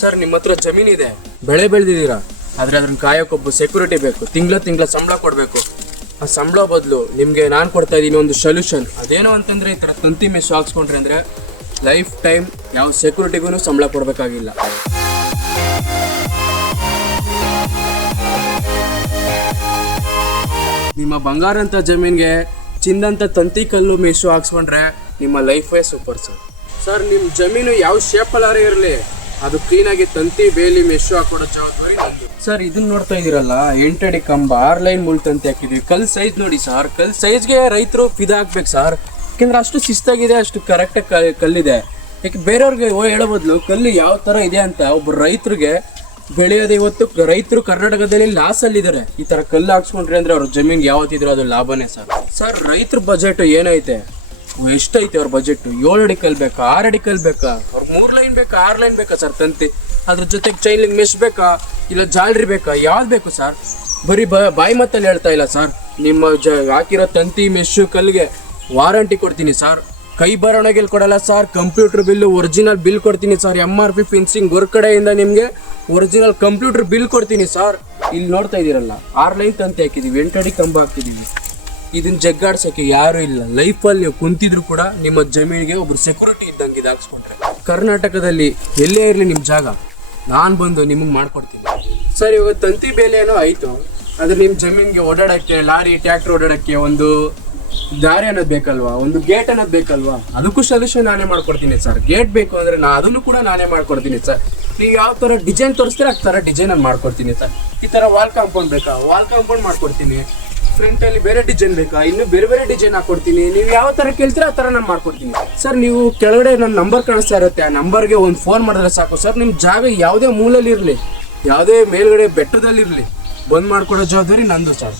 Sir ನಿಮ್ಮ ಹತ್ರ ಜಮೀನಿದೆ, ಬೆಳೆ ಬೆಳೆದಿದ್ದೀರಾ, ಆದ್ರೆ ಅದನ್ನ ಕಾಯೋಕೊಬ್ಬ ಸೆಕ್ಯೂರಿಟಿ ಬೇಕು. ತಿಂಗಳ ಸಂಬಳ ಕೊಡಬೇಕು. ಆ ಸಂಬಳ ಬದಲು ನಿಮಗೆ ನಾನು ಕೊಡ್ತಾ ಇದ್ದೀನಿ ಒಂದು ಸೊಲ್ಯೂಷನ್. ಅದೇನು ಅಂತಂದ್ರೆ ಈ ಥರ ತಂತಿ ಮೆಶ್ ಹಾಕ್ಸ್ಕೊಂಡ್ರೆ ಅಂದರೆ ಲೈಫ್ ಟೈಮ್ ಯಾವ ಸೆಕ್ಯೂರಿಟಿಗೂ ಸಂಬಳ ಕೊಡಬೇಕಾಗಿಲ್ಲ. ನಿಮ್ಮ ಬಂಗಾರ ಅಂತ ಜಮೀನಿಗೆ ಚಿನ್ನಂತ ತಂತಿ ಕಲ್ಲು ಮೆಶು ಹಾಕ್ಸ್ಕೊಂಡ್ರೆ ನಿಮ್ಮ ಲೈಫೇ ಸೂಪರ್ ಸರ್. ಸರ್ ನಿಮ್ಮ ಜಮೀನು ಯಾವ ಶೇಪಲ್ಲಾರೇ ಇರಲಿ, ಅದು ಕ್ಲೀನಾಗಿ ತಂತಿ ಬೇಲಿ ಮೆಶು ಹಾಕೊಡೋ ಜವಾಬ್ದಾರಿ ನಂದು. ಸರ್ ಇದನ್ನ ನೋಡ್ತಾ ಇದ್ದೀರಲ್ಲ, 8 ಅಡಿ ಕಂಬ 6 ಲೈನ್ ಮುಳ್ ತಂತಿ ಹಾಕಿದ್ವಿ. ಕಲ್ ಸೈಜ್ ನೋಡಿ ಸರ್, ಕಲ್ ಸೈಜ್ಗೆ ರೈತರು ಫಿದಾ ಹಾಕ್ಬೇಕು ಸರ್. ಯಾಕೆಂದ್ರೆ ಅಷ್ಟು ಶಿಸ್ತಾಗಿದೆ, ಅಷ್ಟು ಕರೆಕ್ಟಾಗಿ ಕಲ್ಲಿದೆ. ಯಾಕೆ ಬೇರೆಯವ್ರಿಗೆ ಹೇಳೋ ಬದಲು ಕಲ್ಲು ಯಾವ ಥರ ಇದೆ ಅಂತ ಒಬ್ಬರು ರೈತರಿಗೆ ಬೆಳೆಯೋದು. ಇವತ್ತು ರೈತರು ಕರ್ನಾಟಕದಲ್ಲಿ ಲಾಸಲ್ಲಿದ್ದಾರೆ. ಈ ಥರ ಕಲ್ಲು ಹಾಕ್ಸ್ಕೊಂಡ್ರೆ ಅಂದರೆ ಅವ್ರ ಜಮೀನ್ಗೆ ಯಾವತ್ತಿದ್ರು ಅದು ಲಾಭನೇ ಸರ್. ಸರ್ ರೈತರ ಬಜೆಟ್ ಏನೈತೆ, ಎಷ್ಟೈತೆ ಅವ್ರ ಬಜೆಟ್? 7 ಅಡಿ ಕಲ್ ಬೇಕಾ, 6 ಅಡಿ ಕಲ್ ಬೇಕಾ, ಅವ್ರಿಗೆ 3 ಲೈನ್ ಬೇಕಾ, 6 ಲೈನ್ ಬೇಕಾ ಸರ್ ತಂತಿ? ಅದ್ರ ಜೊತೆಗೆ ಚೈನ್ಲಿಂಗ್ ಮೆಶ್ ಬೇಕಾ, ಇಲ್ಲ ಜಾಲರಿ ಬೇಕಾ, ಯಾವ್ದು ಬೇಕು ಸರ್? ಬರೀ ಬಾಯಿ ಮತ್ತಲ್ಲಿ ಹೇಳ್ತಾ ಇಲ್ಲ ಸರ್. ನಿಮ್ಮ ಹಾಕಿರೋ ತಂತಿ ಮೆಶು ಕಲ್ಗೆ ವಾರಂಟಿ ಕೊಡ್ತೀನಿ ಸರ್. ಕೈ ಬರವಣಿಗೆಲ್ಲಿ ಕೊಡಲ್ಲ sir. Computer bill original bill ಕೊಡ್ತೀನಿ ಸರ್. MRP ಫಿನ್ಸಿಂಗ್ ವರ್ಕ್ ಕಡೆಯಿಂದ ನಿಮಗೆ ಒರಿಜಿನಲ್ ಕಂಪ್ಯೂಟರ್ ಬಿಲ್ ಕೊಡ್ತೀನಿ ಸರ್. ಇಲ್ಲಿ ನೋಡ್ತಾ ಇದ್ದೀರಲ್ಲ, 6 ಲೈನ್ ತಂತಿ ಹಾಕಿದ್ದೀವಿ, 8 ಅಡಿ ಕಂಬ ಹಾಕಿದ್ದೀವಿ. ಇದನ್ನ ಜಗ್ಗಾಡ್ಸೋಕ್ಕೆ ಯಾರೂ ಇಲ್ಲ. ಲೈಫಲ್ಲಿ ನೀವು ಕುಂತಿದ್ರು ಕೂಡ ನಿಮ್ಮ ಜಮೀನಿಗೆ ಒಬ್ರು ಸೆಕ್ಯೂರಿಟಿ ಇದ್ದಂಗೆ ಇದು ಹಾಕ್ಸ್ಕೊಂಡ್ರೆ ಕರ್ನಾಟಕದಲ್ಲಿ ಎಲ್ಲೇ ಇರಲಿ ನಿಮ್ಮ ಜಾಗ ನಾನು ಬಂದು ನಿಮಗೆ ಮಾಡ್ಕೊಡ್ತೀನಿ ಸರ್. ಇವಾಗ ತಂತಿ ಬೇಲೆ ಏನೋ ಆಯಿತು, ಆದರೆ ನಿಮ್ಮ ಜಮೀನಿಗೆ ಓಡಾಡೋಕ್ಕೆ ಲಾರಿ ಟ್ಯಾಕ್ಟ್ರ್ ಓಡಾಡೋಕ್ಕೆ ಒಂದು ದಾರಿ ಅನ್ನೋದು ಬೇಕಲ್ವಾ, ಒಂದು ಗೇಟ್ ಅನ್ನೋದು ಬೇಕಲ್ವಾ? ಅದಕ್ಕೂ ಸೊಲ್ಯೂಷನ್ ನಾನೇ ಮಾಡ್ಕೊಡ್ತೀನಿ ಸರ್. ಗೇಟ್ ಬೇಕು ಅಂದರೆ ಅದನ್ನು ಕೂಡ ನಾನೇ ಮಾಡ್ಕೊಡ್ತೀನಿ ಸರ್. ನೀವು ಯಾವ ಥರ ಡಿಸೈನ್ ತೋರಿಸ್ತೀರ ಆ ಥರ ಡಿಸೈನಲ್ಲಿ ಮಾಡ್ಕೊಡ್ತೀನಿ ಸರ್. ಈ ಥರ ವಾಲ್ ಕಾಂಪೌಂಡ್ ಬೇಕಾ, ವಾಲ್ ಕಾಂಪೌಂಡ್ ಮಾಡ್ಕೊಡ್ತೀನಿ. ಫ್ರಂಟಲ್ಲಿ ಬೇರೆ ಡಿಸೈನ್ ಬೇಕಾ, ಇನ್ನೂ ಬೇರೆ ಬೇರೆ ಡಿಸೈನ್ ಹಾಕ್ಕೊಡ್ತೀನಿ. ನೀವು ಯಾವ ಥರ ಕೇಳ್ತೀರಾ ಆ ಥರ ನಾನು ಮಾಡ್ಕೊಡ್ತೀನಿ ಸರ್. ನೀವು ಕೆಳಗಡೆ ನನ್ನ ನಂಬರ್ ಕಾಣಿಸ್ತಾ ಇರುತ್ತೆ, ಆ ನಂಬರ್ಗೆ ಒಂದು ಫೋನ್ ಮಾಡಿದ್ರೆ ಸಾಕು ಸರ್. ನಿಮ್ಮ ಜಾಗ ಯಾವುದೇ ಮೂಲಲ್ಲಿ ಇರಲಿ, ಯಾವುದೇ ಮೇಲ್ಗಡೆ ಬೆಟ್ಟದಲ್ಲಿರಲಿ, ಬಂದ್ ಮಾಡ್ಕೊಡೋ ಜವಾಬ್ದಾರಿ ನಂದು ಸರ್.